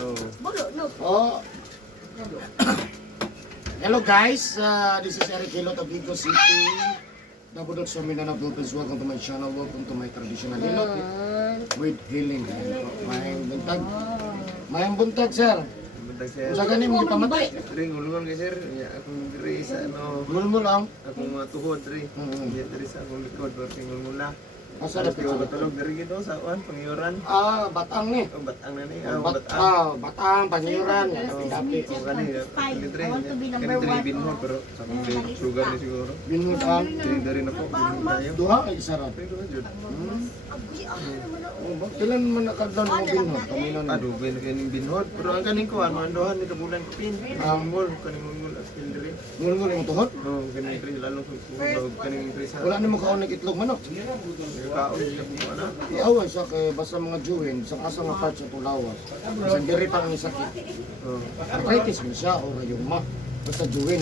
Oh. Hello guys, this is Eric Hilot of Vigo City. Nabudot sa Mindanao Philippines. Welcome to my channel. Welcome to my traditional Hilot with healing. Mayang buntag. Mayang buntag, sir. Sa ganin mo pamatay. Dre, ngulungan kay sir. Akong dre sa ano. Ngulngul lang. Akong tuhod dre. Dre sa akong likod. Porque ngulngula. Asa na Pero batulog dre gito sa uwan, Pangyuran. Batang ni. Oh, batang na ni. Batang, Pangyuran. Dapi. O gani. Dre. Kani dre binhod pero sa akong sugar ni siguro. Binhod ang. Dre na po. Binhod tayo. Duha ay sarap. Pero jud. Kailan man nakadaan mo binhod? Kamino na. Aduh, ben kaning binhod. Pero ang kaning kuan mandohan ni kabulan ko pin. Ngul kaning ngul at pin dre. Ngulngul yung tuhod? Oh, kaning dre lalo kung kaning dre sa. Wala ni mo kaunig itlog manok. Kaon niya po ana. Iaway siya kay basta mga juwin, sa asa nga part sa tulawas. Isang diri pa ang sakit. Oh. Arthritis mo siya o rayuma. Basta juwin.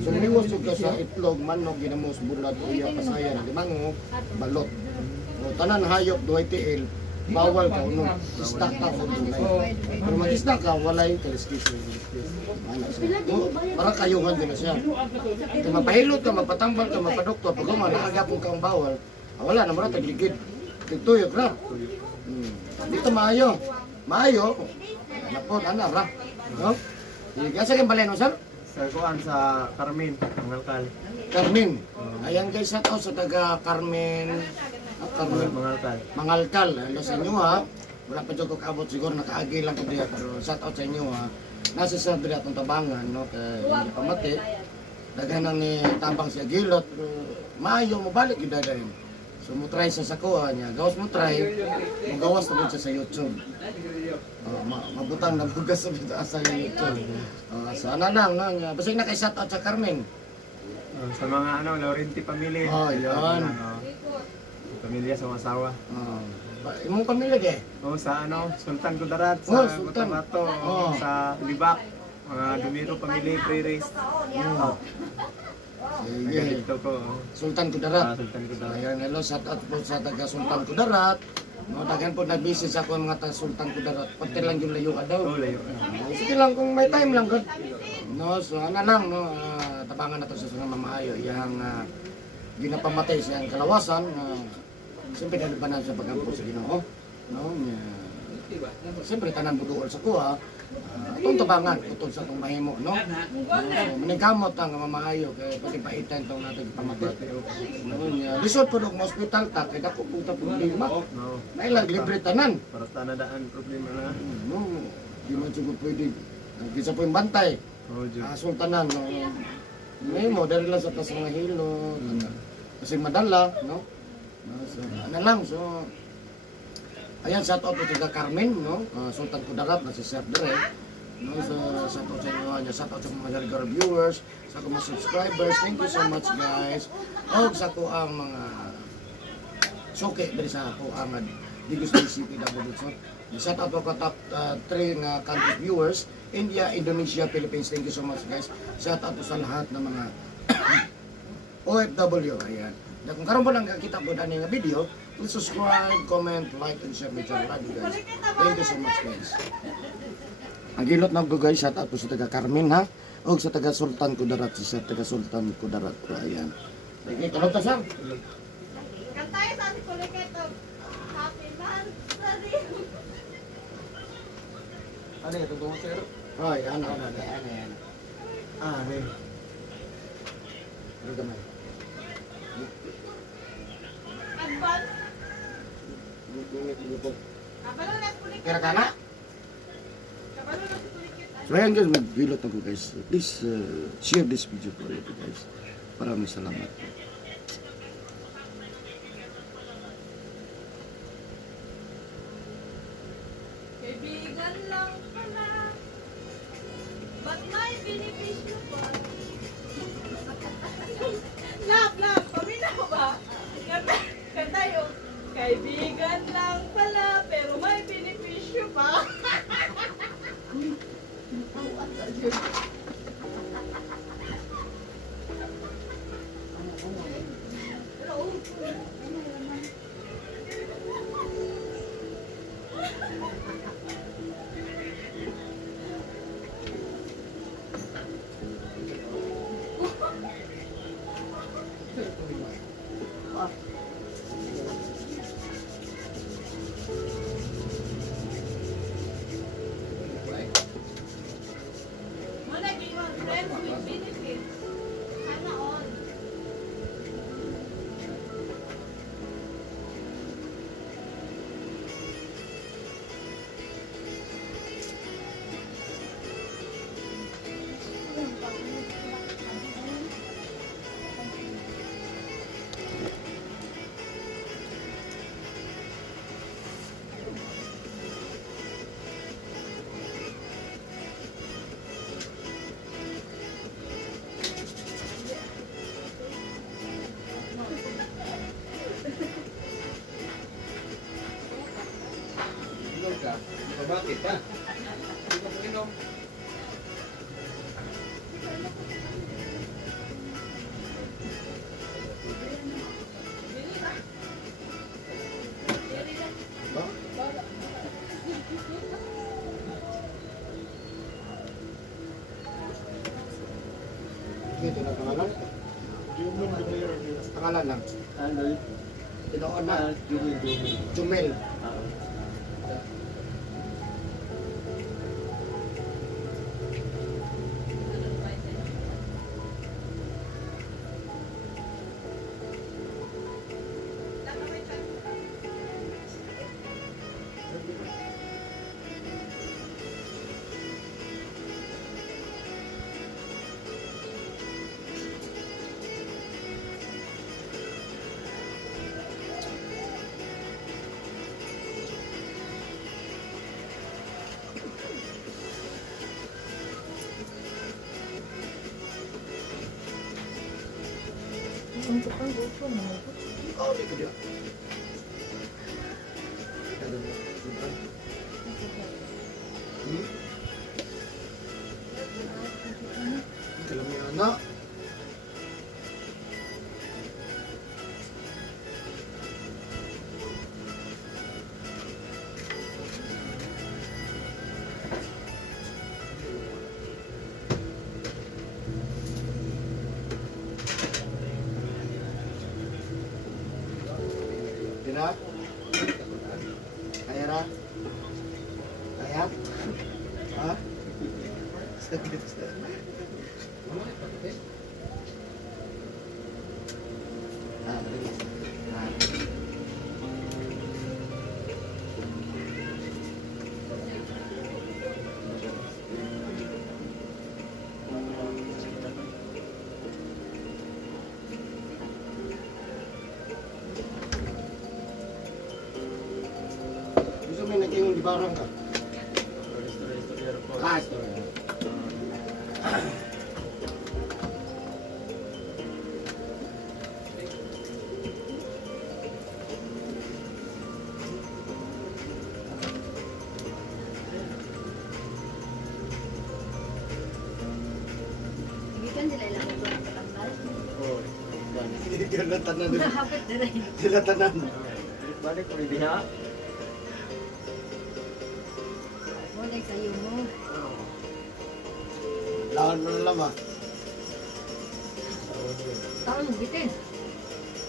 So liwas yung ka sa itlog, manok, ginamos, bulat, uya, pasayan, limango, balot. O tanan hayop, duhay tiil, bawal ka uno. Isda ka o dunay. Pero mag-isda ka, walay kaliskis. Para kayungan din na siya. Kaya mapahilot ka, magpatambal ka, magpadoktor, pag nakagapon ka ang bawal, wala na mara tagligid. Tigtuyok na. Dito maayo. Maayo. Napot, ana ra. No? Kasi kang balen mo, sir? Sa kuan sa Carmen, Mangalkal. Carmen. Ayan guys, sa tao sa taga Carmen. Carmen. Mangalkal. Mangalkal. Ano sa inyo ha? Wala pa dyan abot siguro, nakaagi lang ko diya. Pero shout out sa inyo ha. Nasa sa diri atong tabangan, no? Kaya hindi pa mati. Daghanan ni tabang siya gilot. Maayo mo balik yung dadahin. So mo try sa sakuha niya. Gawas mo try, magawas na siya sa YouTube. Mabutang na bugas sa YouTube. So ano lang, no? Basta na kay shout out sa Carmen. Sa mga ano, Laurenti family. Oh, yan. Pamilya sa asawa. Imong pamilya eh. Sa ano, Sultan Kudarat, sa Sultan. Cotabato, sa Libak, mga Dumiro family, Prairies. Sige. Dito ko. Sultan Kudarat. Sultan Kudarat. Ayan, hello, shout out po sa taga Sultan Kudarat. No, daghan po nag-visit sa ako mga taga Sultan Kudarat. Pati lang yung layo ka daw. Oh, layo. Sige lang kung may time lang good. No, so ano lang no, tabangan nato sa mga mamaayo yang ginapamatay siyang kalawasan. Siyempre nalibanan sa pagampo sa Ginoo. No, siyempre tanan buduol sa kuha. Itong tabangan utol sa itong mahimo, no? Maningkamot ang mamaayo kay pati paitan itong natin pamatay. Lisod po ng hospital ta kay dako puta problema. Nailag libre tanan. Para tanadaan problema na. No, di man siguro pwede. Kisa po yung bantay. Oh, Jud. Sultanan, no? May mo, dahil lang sa tas mga hilo. Kasi madala, no? So, ano lang, so... Ayan, shout out po taga Carmen, no? Sultan Kudarat, na si Sir Dere. No? So, shout out sa inyo, shout out sa mga regular viewers, sa mga subscribers. Thank you so much, guys. O, sa ko ang mga... Suki, dari sa ako ang Digos City, Dabudutso. Shout out po ka top 3 nga country viewers. India, Indonesia, Philippines. Thank you so much guys. Shout out po sa lahat ng mga OFW. Ayan. Kung karoon po lang kakita po dani nga video, please subscribe, comment, like, and share my channel. Love you guys. Thank you so much guys. Ang gilot na ko guys, shout out po sa taga Carmen ha. O sa taga Sultan Kudarat. Sa taga Sultan Kudarat. Ayan. Okay, kalot na sir. Kantay sa si Kuliketo. Happy birthday. Ano yung tungkol sir? Ay, ano. Ano yun? Ano gamay? Advance. Kabalo na si Kuliketo. Kira ka na? Kabalo na si Kuliketo. So ayan guys, mag-vilot ako guys. Please share this video for you guys. Maraming salamat. Kaibigan lang pala. Ba't may benepisyo pa? Lap, paminaw ba? Kanta yung kaibigan lang pala, pero may benepisyo pa. Tawad sa Diyos. Inom ka? Bakit pa? Hindi ka inom. Ba? Dito na pangalan? Human Dumero. Pangalan lang. Ano? Tinoon na. Dumi. Jumel. Oh, di ko dia. Dalam ni anak. Tira. Kaya. Kaya. Ha? Sakit. Ah, dali. Ah. Gusto mo naging di barang ka? Istorya po. Ah, sorry. Ibigan sila ilang ko ng patanggal. Oh. Sila tanan. Nahapit na rin. Sila tanan. Balik ko rin diha. Wala sa iyo mo. Lawan mo na lang ah. Taon mo bitin.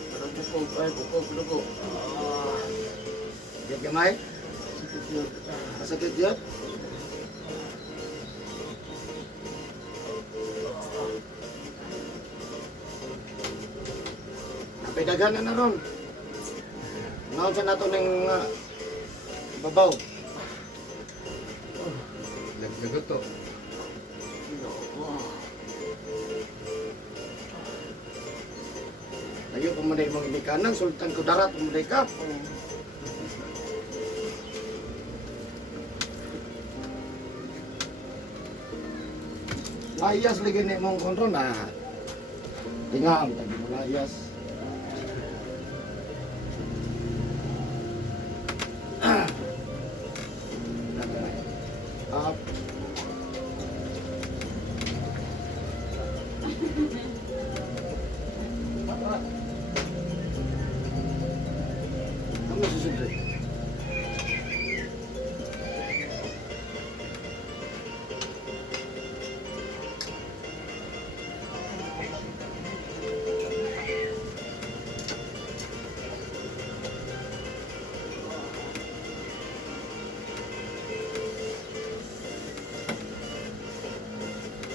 Parang bukog. Ay, bukog. Bukog. Diyan kamay? Masakit yun? Napidagan na ron. Ngayon sa nato ng babaw. Naglagot to. Ayo pemuda mong ini kanan, Sultan Kudarat pemuda ka. Layas lagi nih mong kontrol na. Tingam tadi mo layas. Up. Kamu susunod.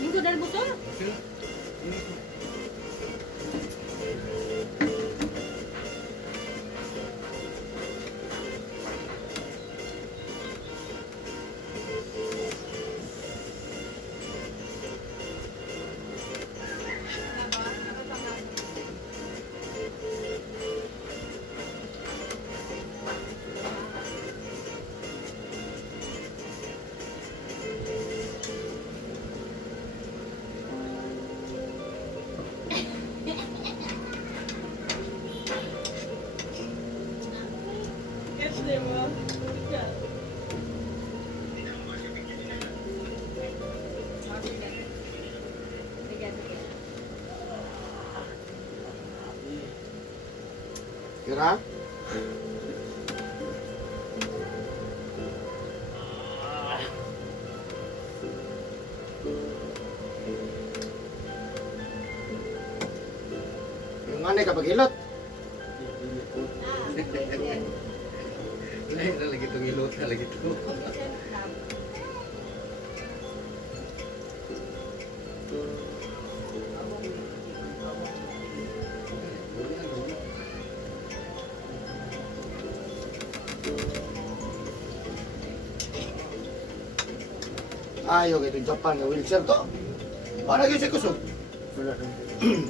Minggu dari botol. Kira? Yung ano kapag hilot? Lain na lagi itong ilot na lagi ito. Ayaw kayo Japan na wheelchair to. Para kayo siya kusog. Wala na.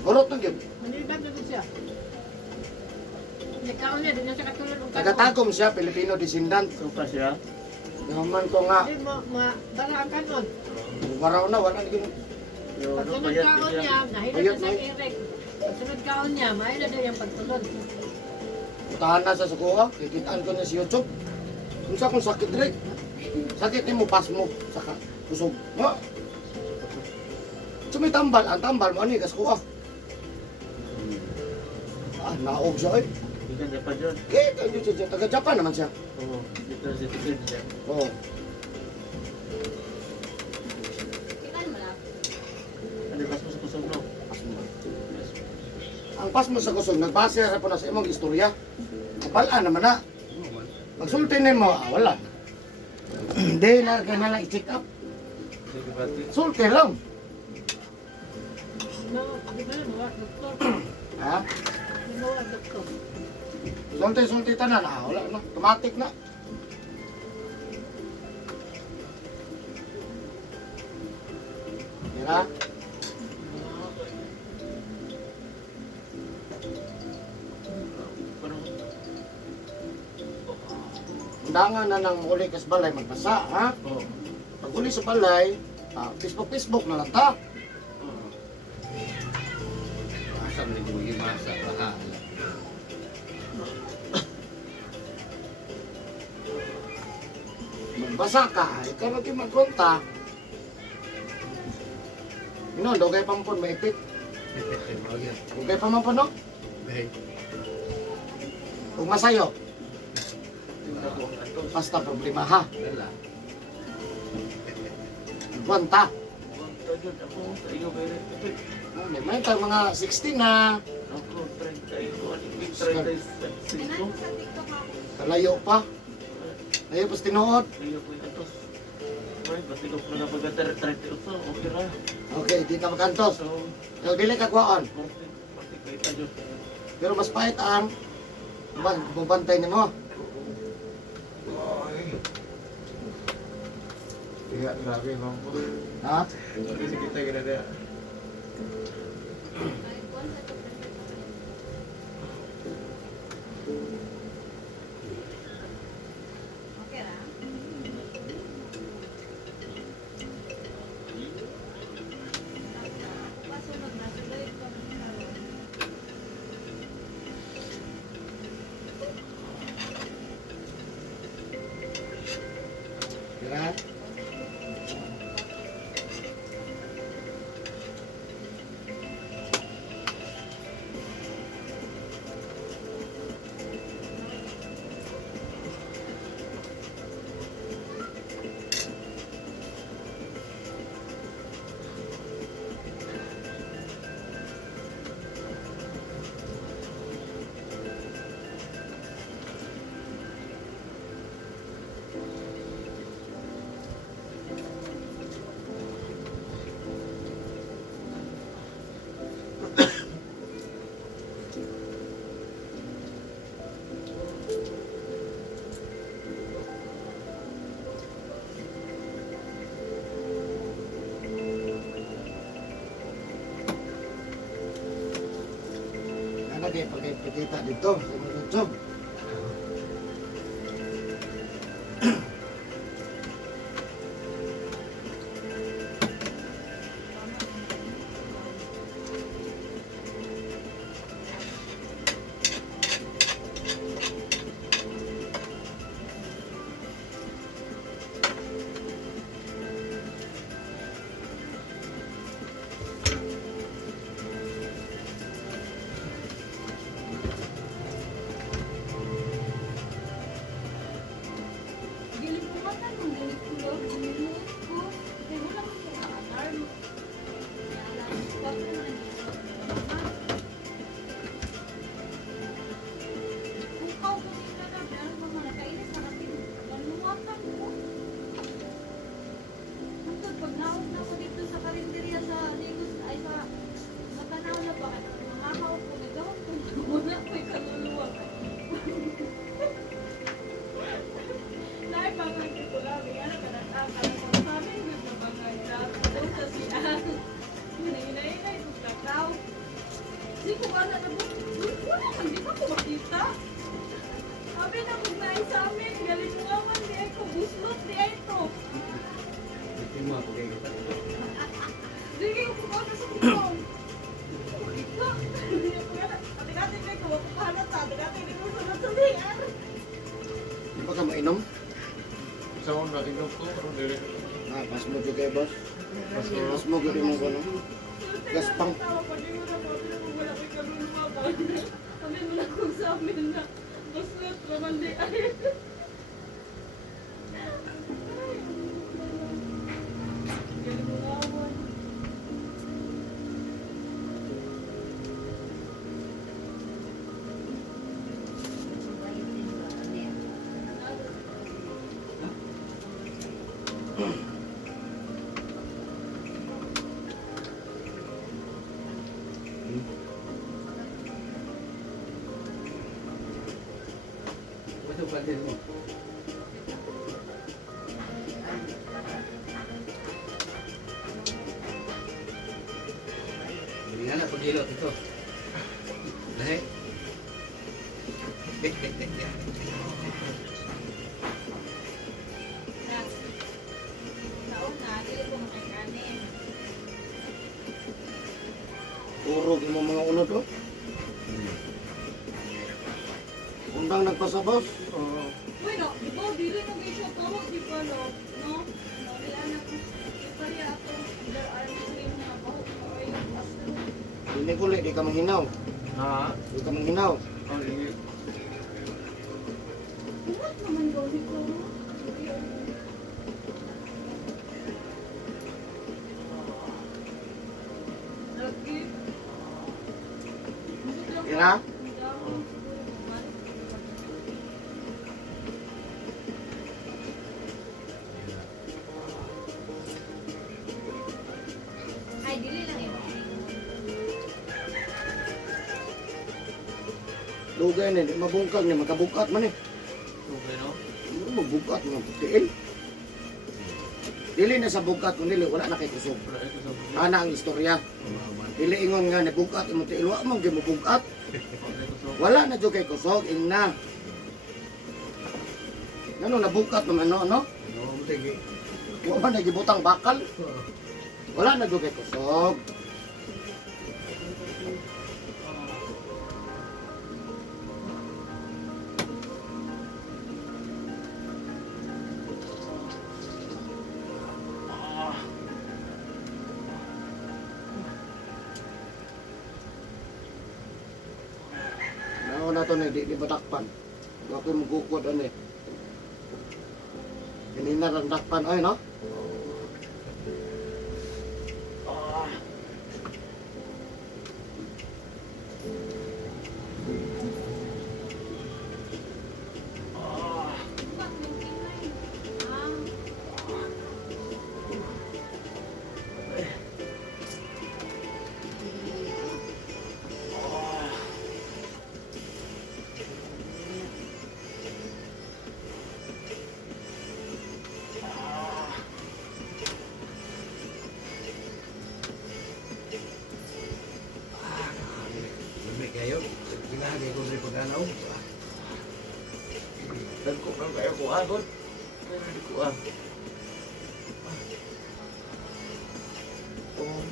Urot na yun. Manilibag na din siya. Nagkaon niya, din niya siya katulad ng Tagatagom siya, Filipino descendant. Suka siya. Naman ko nga, Hindi mo, barang kanon. waraw na, wala na gino. Yung Pag ano, sunod payat kaon siya. niya, nahilot Payat, na sa no? Eric. Pag sunod kaon niya, mahilot na yung pagsunod. Utahan na sa sukuha, kikitaan ko niya sa YouTube. Kung sa kung sakit rin. Sakit ni mo, pas mo, saka kusog. Ma! So may tambal, ang tambal mo, ano yung kaskuha? Ah, naog siya eh. Hindi ka dapat dyan. Kita yun siya, taga Japan naman siya. Oo. Dito si Tikid siya. Oo. Kitan mo lang. Ano pas mo sa kusog no? Pas mo. Ang pas mo sa kusog, nagbase ra po na sa imong istorya. Kapalaan naman na. Pagsulti ni mo, wala. Hindi na, kaya lang i-check up. Sige pati. Sulti lang. Di ba na, mga doktor? Ha? Di ba mga doktor? Sulti tanan, wala na. Automatic na. Mira, Parang undangan na ng uli kas balay magbasa, ha? oo. Pag uli sa balay, Facebook na lang ta. Asam na yung imasa. Magbasa ka, ikaw na di magkonta. Ino, dogay pampun, maipit. Dogay pa man po, no? Kung masayo, Tingnan ko ang atos. basta problema ha. Wala. Gwanta. Huwag ka dyan. Ako sa iyo kay Tikid. May tayo mga 16 na. Ako 30. Ito ang Kinan 35. sa TikTok ako. Kalayo pa. Ayaw pa tinuod. Iyo ko yung atos. Ay, basta ko na pag-30. Okay ra. Okay, di ka makantos. So, Yung dili ka kuhaan. pati kayo tayo. Pero mas pahit ang bubantay ni mo. Iya, grabe bang po. Ha? Kasi kita ganda. Ay, buwan sa to. Okay ra? Pasunod na, sulit ko. Kira? Ano kayo pagkikita dito sa mga YouTube? Semua pakai kita. Sige, pupunta sa kumaw. Ate-ate may kawapahanat sa ate-ate may kawapahanat sa liyan. Di ba ka mainom? Sa una, inom ko, parang dire. Pas mo juga ya, bos. Mas Pas mo gini mo kono. Gaspang. Tawa pa din mo na po, kung wala kay kaluluwa ba? Kami mo na kung sa amin na. Maslat naman di ay. Galing mo awan. Betul pakai semua. Dengan apa kilo itu? Naik. Naon na, dili ko makikanin. Urog mo mga uno to. Undang nagpasa, bos. Oo. Bueno, ikaw dili mo gisyo tawag di ba no? No? Wala na ko. Ipariya ako. There are three na ako. Ay, pastor. Hindi kulit, di ka manghinaw. Ha? Di ka manghinaw. Oh, ini. What naman daw ni ko? Lagi. Ira? Ay, dili lang yun. Lugay na, di mabungkag na, makabukat man eh. Okay, no? Mabukat mga tiil. Dili na sa bukat, kung dili, wala na kay kusog. Wala ito sa buhay. Ana ang istorya. Dili ingon nga, nabukat, mo tiil, wala mong gimubukat. Wala na dyan kay kusog, ingna. Ano, nabukat naman, ano? No, mesti. Wala man na gibutang bakal. Wala na dyan kay kusog. Ano na to di batakpan. Ako yung magukod ano eh. Kanina lang takpan ay no? Lebih kayo. Ginagay ko sa paganaw. Dagko lang kayo ko agod. Hindi ko ah. Oh.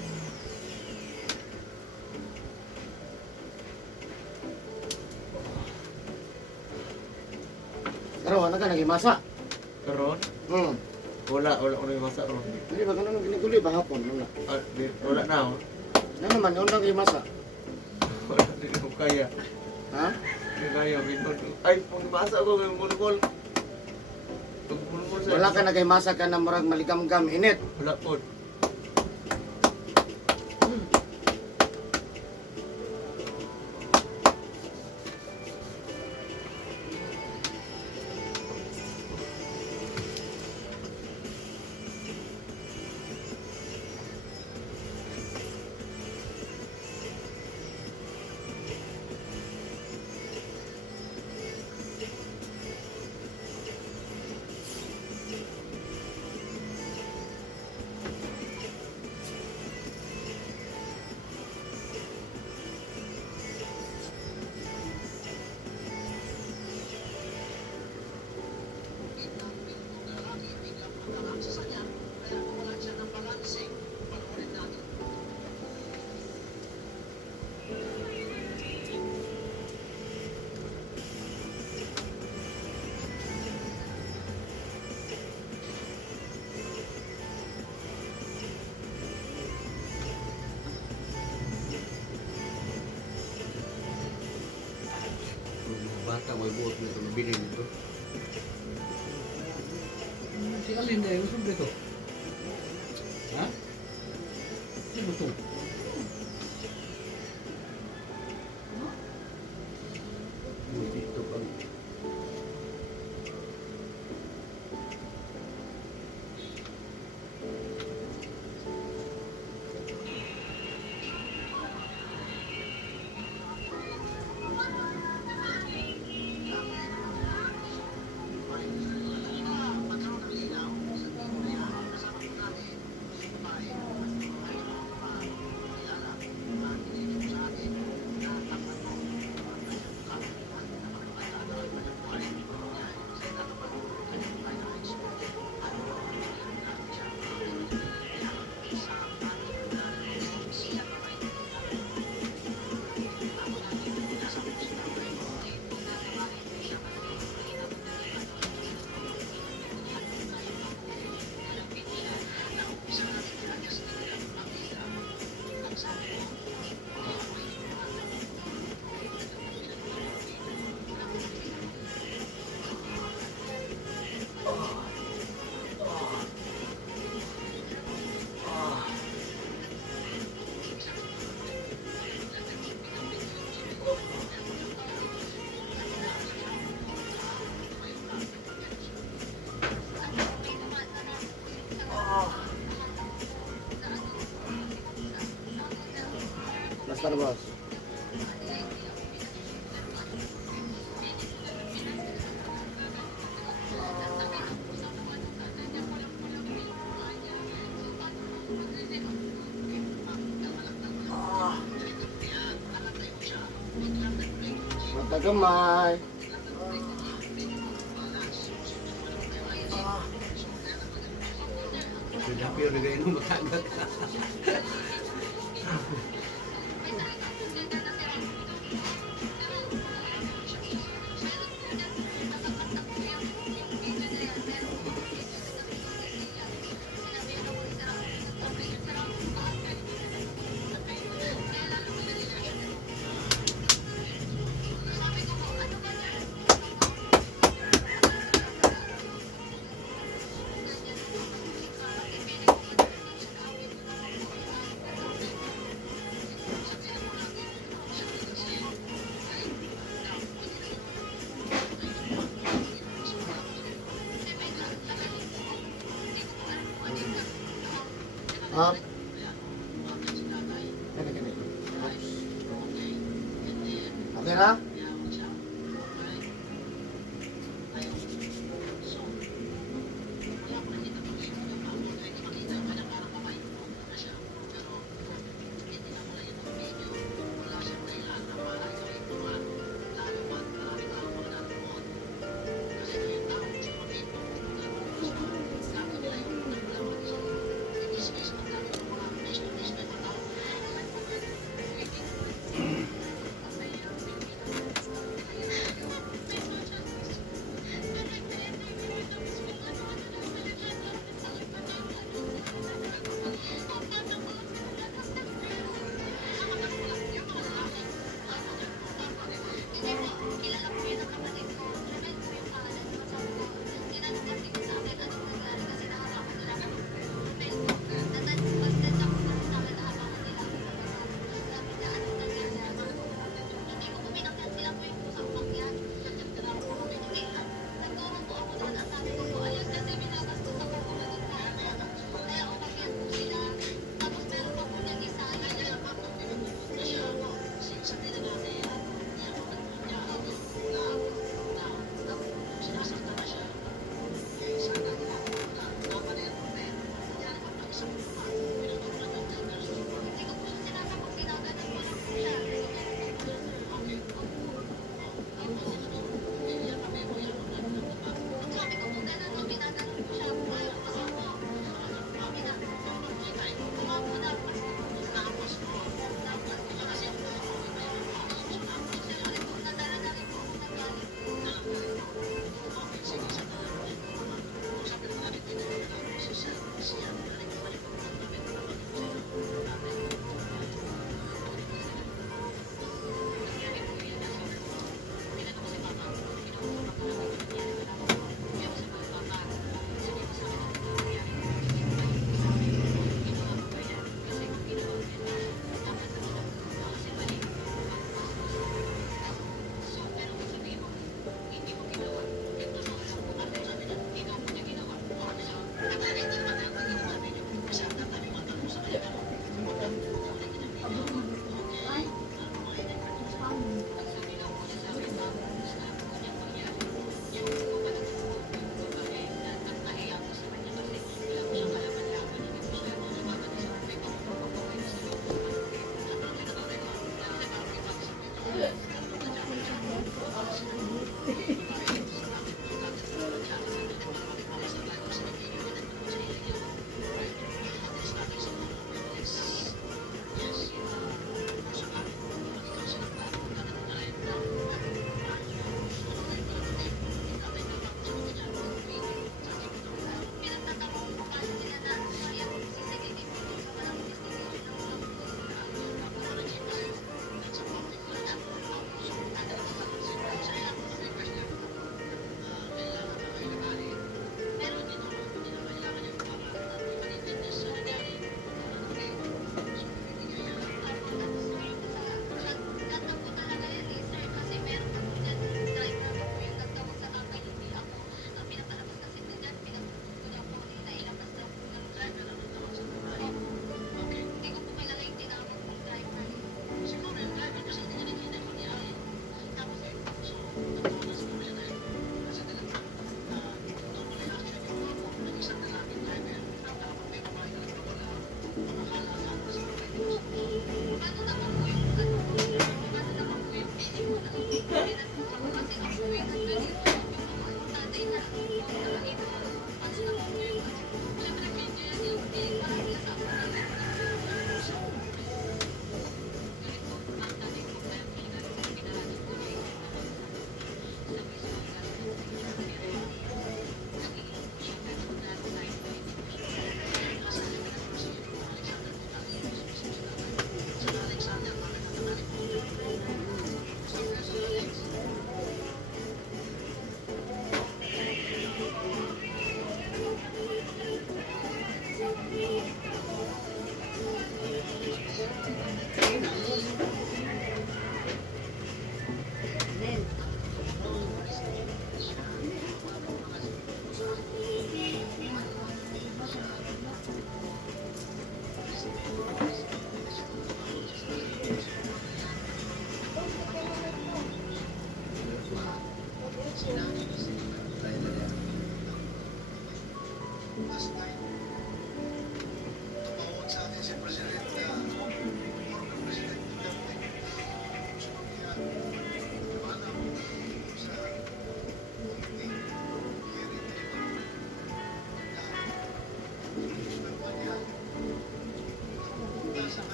Pero ano ka nagimasa? Karon, wala ko na yung masa ron. Hindi ba ganun ang giniguli ba hapon? Wala. Wala na ako. Ano naman, yun lang gimasa. Wala, hindi ko kaya. Ha? Hindi kaya, minod. Ay, kung masa ako, yung mulmul. Pag mulmul sa... Wala ka nagimasa ka na marag maligam-gam, init. Wala po. Basta na boss. Matagamay. Sudah pio lagay ng matagat. Ha? Kani. Okay na?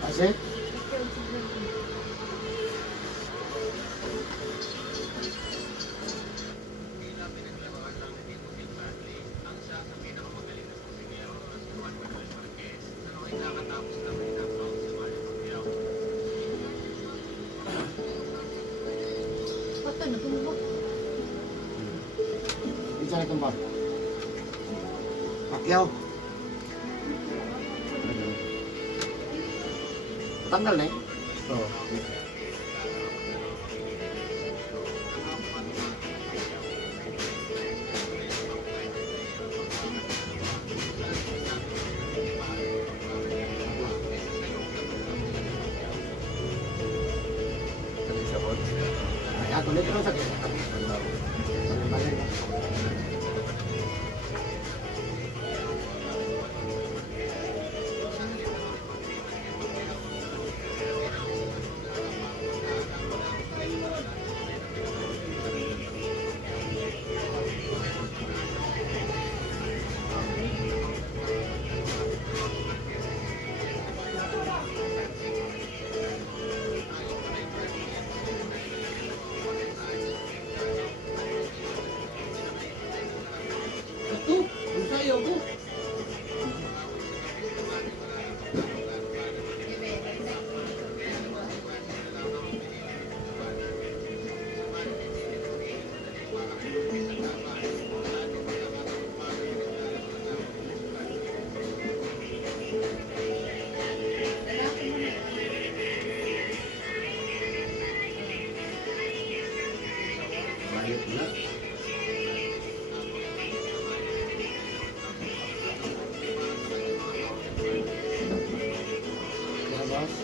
Kasi? Patay na tumubok. Isa na itong ba? Pacquiao. Tanggal na eh. Oo. Ay, ako nito lang sakit. Balik. Ito, kung sa'yo ko. Bayot na. Kaya boss?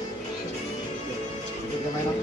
Ito ka meron?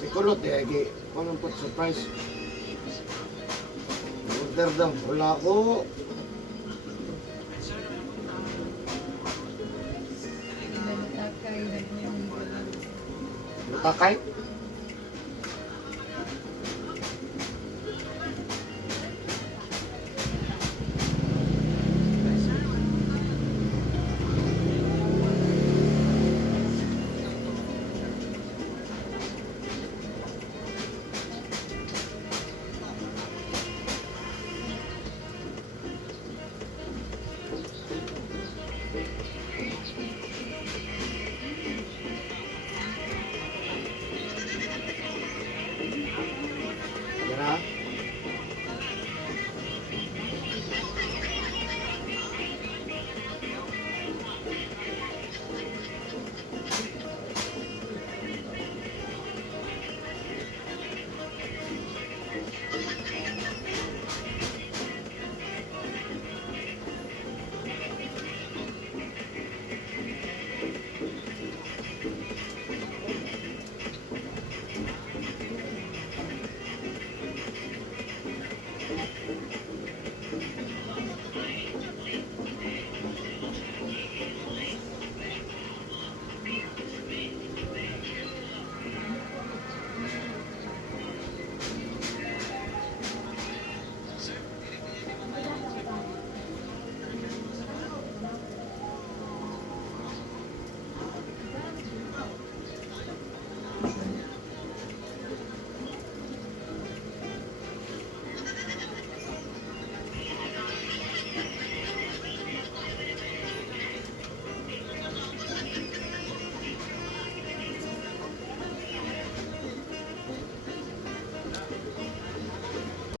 Si Kulot eh, ay kung put surprise. Order daw, wala ako. Lutakay?